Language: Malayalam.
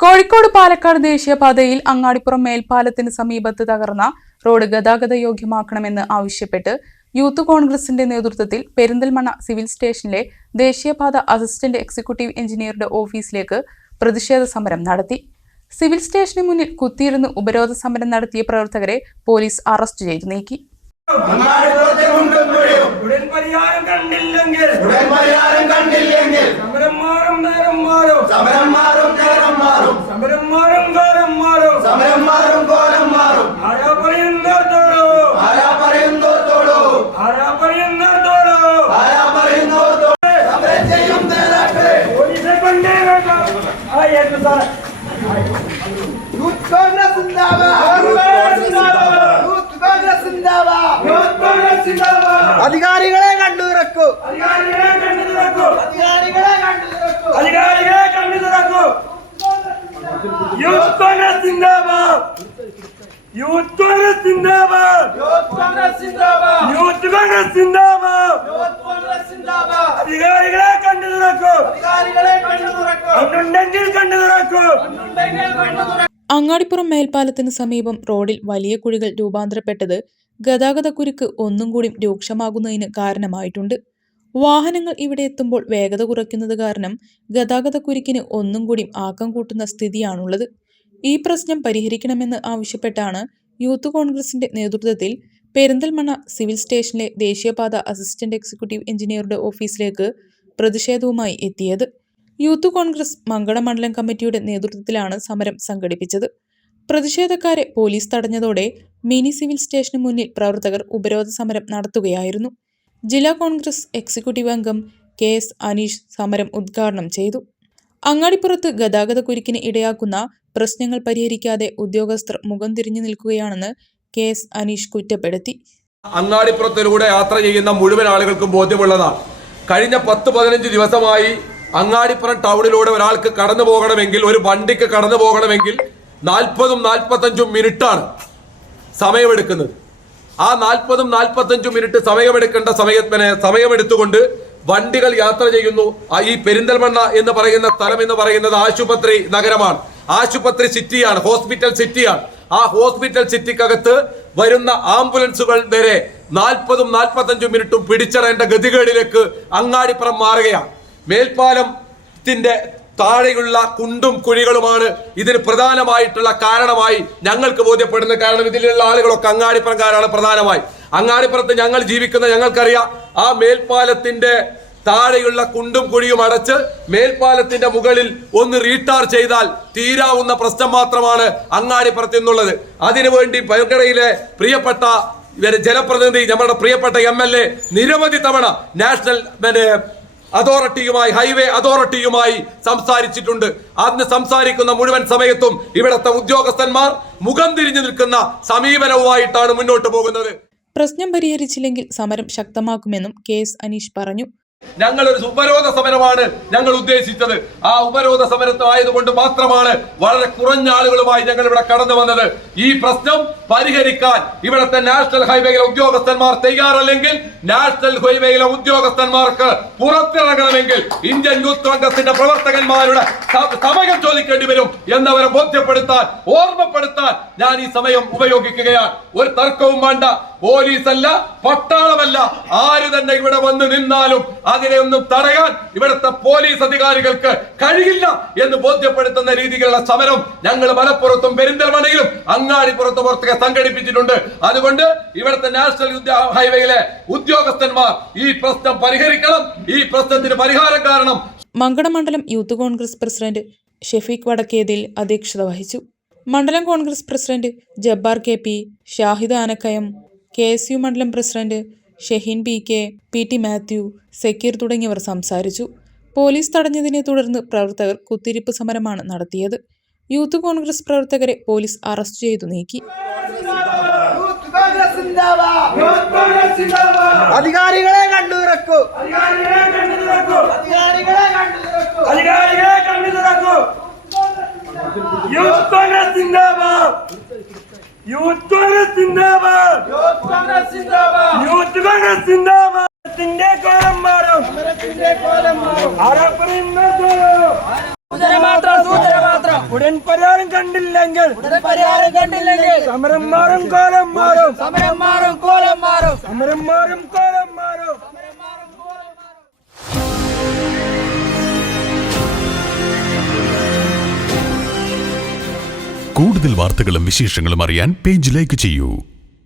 കോഴിക്കോട് പാലക്കാട് ദേശീയപാതയിൽ അങ്ങാടിപ്പുറം മേൽപ്പാലത്തിന് സമീപത്ത് തകർന്ന റോഡ് ഗതാഗത യോഗ്യമാക്കണമെന്ന് ആവശ്യപ്പെട്ട് യൂത്ത് കോൺഗ്രസിന്റെ നേതൃത്വത്തിൽ പെരിന്തൽമണ്ണ സിവിൽ സ്റ്റേഷനിലെ ദേശീയപാത അസിസ്റ്റന്റ് എക്സിക്യൂട്ടീവ് എഞ്ചിനീയറുടെ ഓഫീസിലേക്ക് പ്രതിഷേധ സമരം നടത്തി. സിവിൽ സ്റ്റേഷന് മുന്നിൽ കുത്തിയിരുന്ന് ഉപരോധ സമരം നടത്തിയ പ്രവർത്തകരെ പോലീസ് അറസ്റ്റ് ചെയ്തു നീക്കി. കണ്ടില്ലെങ്കിൽ. കണ്ടില്ലെങ്കിൽ. സമരം മാറും നേരം മാറും. സമരം മാറും നേരം മാറും സമരം മാറും കാലം മാറും സമരം മാറും കോലം മാറും ആരാ പറയുന്നോർത്തോളൂ ആരാ പറയുന്നോർത്തോളൂ ആരാ പറയുന്നോർത്തോളൂ ആരാ പറയുന്നോർത്തോളൂ സമരം ചെയ്യും നേതാക്കളെ പോലീസെ കൊണ്ടേ വേണം ആ ഏറ്റു സാറേ യൂത്ത് കോൺഗ്രസ് സിന്ദാബാദ് യൂത്ത് കോൺഗ്രസ് സിന്ദാബാദ് യൂത്ത് കോൺഗ്രസ് സിന്ദാബാദ്. അധികാരികളെ കണ്ടുറക്കൂ അധികാരികളെ കണ്ണു തുറക്കൂ. അധികാരികളെ അധികാരികളെ കണ്ണു തുറക്കൂ. യൂത്ത് കോൺഗ്രസ് സിന്ദാബാദ് യൂത്ത് കോൺഗ്രസ് സിന്ദാബാദ് യൂത്ത് കോൺഗ്രസ് സിന്ദാബാദ് യൂത്ത് കോൺഗ്രസ് സിന്ദാബാദ് യൂത്ത് കോൺഗ്രസ് സിന്ദാബാദ് അധികാരികളെ കണ്ടു തുറക്കൂ. അധികാരികളെ കണ്ണുണ്ടെങ്കിൽ കണ്ണു തുറക്കൂ. അങ്ങാടിപ്പുറം മേൽപ്പാലത്തിന് സമീപം റോഡിൽ വലിയ കുഴികൾ രൂപാന്തരപ്പെട്ടത് ഗതാഗതക്കുരുക്ക് ഒന്നും കൂടി രൂക്ഷമാകുന്നതിന് കാരണമായിട്ടുണ്ട്. വാഹനങ്ങൾ ഇവിടെ എത്തുമ്പോൾ വേഗത കുറയ്ക്കുന്നത് കാരണം ഗതാഗതക്കുരുക്കിന് ഒന്നും കൂടി ആക്കം കൂട്ടുന്ന സ്ഥിതിയാണുള്ളത്. ഈ പ്രശ്നം പരിഹരിക്കണമെന്ന് ആവശ്യപ്പെട്ടാണ് യൂത്ത് കോൺഗ്രസിന്റെ നേതൃത്വത്തിൽ പെരിന്തൽമണ്ണ സിവിൽ സ്റ്റേഷനിലെ ദേശീയപാത അസിസ്റ്റന്റ് എക്സിക്യൂട്ടീവ് എഞ്ചിനീയറുടെ ഓഫീസിലേക്ക് പ്രതിഷേധവുമായി എത്തിയത്. യൂത്ത് കോൺഗ്രസ് മങ്കട മണ്ഡലം കമ്മിറ്റിയുടെ നേതൃത്വത്തിലാണ് സമരം സംഘടിപ്പിച്ചത്. പ്രതിഷേധക്കാരെ പോലീസ് തടഞ്ഞതോടെ മിനി സിവിൽ സ്റ്റേഷന് മുന്നിൽ പ്രവർത്തകർ ഉപരോധ സമരം നടത്തുകയായിരുന്നു. ജില്ലാ കോൺഗ്രസ് എക്സിക്യൂട്ടീവ് അംഗം കെ എസ് അനീഷ് സമരം ഉദ്ഘാടനം ചെയ്തു. അങ്ങാടിപ്പുറത്ത് ഗതാഗത കുരുക്കിന് ഇടയാക്കുന്ന പ്രശ്നങ്ങൾ പരിഹരിക്കാതെ ഉദ്യോഗസ്ഥർ മുഖം തിരിഞ്ഞു നിൽക്കുകയാണെന്ന് കെ എസ് അനീഷ് കുറ്റപ്പെടുത്തി. അങ്ങാടിപ്പുറത്തിലൂടെ യാത്ര ചെയ്യുന്ന മുഴുവൻ ആളുകൾക്കും ബോധ്യമുള്ളതാണ്. കഴിഞ്ഞ പത്ത് പതിനഞ്ച് ദിവസമായി അങ്ങാടിപ്പുറം ടൗണിലൂടെ ഒരാൾക്ക് കടന്നു പോകണമെങ്കിൽ ഒരു വണ്ടിക്ക് കടന്നു പോകണമെങ്കിൽ നാൽപ്പതും നാൽപ്പത്തഞ്ചും മിനിറ്റാണ് സമയമെടുക്കുന്നത്. ആ നാൽപ്പതും നാൽപ്പത്തഞ്ചും മിനിറ്റ് സമയമെടുക്കേണ്ട സമയത്തിന് സമയമെടുത്തുകൊണ്ട് വണ്ടികൾ യാത്ര ചെയ്യുന്നു. ഈ പെരിന്തൽമണ്ണ എന്ന് പറയുന്ന സ്ഥലം എന്ന് പറയുന്നത് ആശുപത്രി നഗരമാണ്. ആശുപത്രി സിറ്റിയാണ് ഹോസ്പിറ്റൽ സിറ്റിയാണ്. ആ ഹോസ്പിറ്റൽ സിറ്റിക്കകത്ത് വരുന്ന ആംബുലൻസുകൾ വരെ നാൽപ്പതും നാൽപ്പത്തഞ്ചും മിനിറ്റും പിടിച്ചടേണ്ട ഗതികേടിലേക്ക് അങ്ങാടിപ്പുറം മാറുകയാണ്. മേൽപ്പാലത്തിന്റെ താഴെയുള്ള കുണ്ടും കുഴികളുമാണ് ഇതിന് പ്രധാനമായിട്ടുള്ള കാരണമായി ഞങ്ങൾക്ക് ബോധ്യപ്പെടുന്ന കാരണം. ഇതിലുള്ള ആളുകളൊക്കെ അങ്ങാടിപ്പുറംകാരാണ് പ്രധാനമായി. അങ്ങാടിപ്പുറത്ത് ഞങ്ങൾ ജീവിക്കുന്ന ഞങ്ങൾക്കറിയാം ആ മേൽപ്പാലത്തിന്റെ താഴെയുള്ള കുണ്ടും കുഴിയും അടച്ച് മേൽപ്പാലത്തിന്റെ മുകളിൽ ഒന്ന് റീടാർ ചെയ്താൽ തീരാവുന്ന പ്രശ്നം മാത്രമാണ് അങ്ങാടിപ്പുറത്ത് എന്നുള്ളത് അതിനുവേണ്ടി പൈക്കടയിലെ പ്രിയപ്പെട്ട ജനപ്രതിനിധി നമ്മുടെ പ്രിയപ്പെട്ട എം എൽ എ നിരവധി തവണ നാഷണൽ അതോറിറ്റിയുമായി ഹൈവേ അതോറിറ്റിയുമായി സംസാരിച്ചിട്ടുണ്ട്. അന്ന് സംസാരിക്കുന്ന മുഴുവൻ സമയത്തും ഇവിടുത്തെ ഉദ്യോഗസ്ഥന്മാർ മുഖം തിരിഞ്ഞു നിൽക്കുന്ന സമീപനവുമായിട്ടാണ് മുന്നോട്ട് പോകുന്നത്. പ്രശ്നം പരിഹരിച്ചില്ലെങ്കിൽ സമരം ശക്തമാക്കുമെന്നും കെ എസ് അനീഷ് പറഞ്ഞു. ഞങ്ങൾ ഒരു ഉപരോധ സമരമാണ് ഞങ്ങൾ ഉദ്ദേശിച്ചത്. ആ ഉപരോധ സമരത്തായതുകൊണ്ട് മാത്രമാണ് വളരെ കുറഞ്ഞ ആളുകളുമായി ഞങ്ങൾ ഇവിടെ കടന്നു വന്നത്. ഈ പ്രശ്നം പരിഹരിക്കാൻ ഇവിടുത്തെ നാഷണൽ ഹൈവേയിലെ ഉദ്യോഗസ്ഥന്മാർ തയ്യാറല്ലെങ്കിൽ നാഷണൽ ഹൈവേയിലെ ഉദ്യോഗസ്ഥന്മാർക്ക് പുറത്തിറങ്ങണമെങ്കിൽ ഇന്ത്യൻ യൂത്ത് കോൺഗ്രസിന്റെ പ്രവർത്തകന്മാരുടെ സമയം ചോദിക്കേണ്ടി വരും എന്നവരെ ബോധ്യപ്പെടുത്താൻ ഓർമ്മപ്പെടുത്താൻ ഞാൻ ഈ സമയം ഉപയോഗിക്കുകയാണ്. ഒരു തർക്കവും വേണ്ട. പോലീസ് അല്ല പട്ടാളമല്ല. ആര് തന്നെ ഇവിടെ വന്ന് നിന്നാലും അതിനെ ഒന്നും തടയാൻ ഇവിടുത്തെ പോലീസ് അധികാരികൾക്ക് കഴിയില്ല എന്ന് ബോധ്യപ്പെടുത്തുന്ന രീതിയിലുള്ള സമരം ഞങ്ങൾ മലപ്പുറത്തും പെരിന്തൽമണയിലും അങ്ങാടിപ്പുറത്തും പുറത്തൊക്കെ സംഘടിപ്പിച്ചിട്ടുണ്ട്. അതുകൊണ്ട് ഇവിടുത്തെ നാഷണൽ ഹൈവേയിലെ ഉദ്യോഗസ്ഥന്മാർ ഈ പ്രശ്നം പരിഹരിക്കണം. ഈ പ്രശ്നത്തിന് പരിഹാരം കാരണം മങ്കട മണ്ഡലം യൂത്ത് കോൺഗ്രസ് പ്രസിഡന്റ് ഷെഫീഖ് വടക്കേതിൽ അധ്യക്ഷത വഹിച്ചു. മണ്ഡലം Congress president Jabbar K P Shahid Anakkayam K S U മണ്ഡലം president Shaheen P K P T Mathew Zakir തുടങ്ങിയവർ സംസാരിച്ചു. പോലീസ് തടഞ്ഞതിനെ തുടർന്ന് പ്രവർത്തകർ കുത്തിരിപ്പ് സമരമാണ് നടത്തിയത്. യൂത്ത് കോൺഗ്രസ് പ്രവർത്തകരെ പോലീസ് അറസ്റ്റ് ചെയ്തു നീക്കി. അധികാരികളെ കണ്ടുറക്കൂ. അധികാരികളെ കണ്ണു തുറക്കൂ അധികാരികളെ കണ്ടുറക്കൂ അധികാരികളെ കണ്ണു തുറക്കൂ യൂത്ത് കോൺഗ്രസ് സിന്ദാബാദ് യൂത്ത് കോൺഗ്രസ് സിന്ദാബാദ് യൂത്ത് കോൺഗ്രസ് സിന്ദാബാദ് യൂത്ത് കോൺഗ്രസ് സിന്ദാബാദ് ത്തിന്റെ കോലം മാറും സമരത്തിന്റെ കോലം മാറും ആരാ പറയുന്നോർത്തോളൂ സൂചന മാത്രം കോലം മാത്രം ഉടൻ പരിഹാരം കണ്ടില്ലെങ്കിൽ പരിഹാരം കണ്ടില്ലെങ്കിൽ സമരം മാറും കോലം മാറും. സമരം മാറും കോലം മാറും. സമരം മാറും കോലം മാറും. കൂടുതൽ വാർത്തകളും വിശേഷങ്ങളും അറിയാൻ പേജ് ലൈക്ക് ചെയ്യൂ.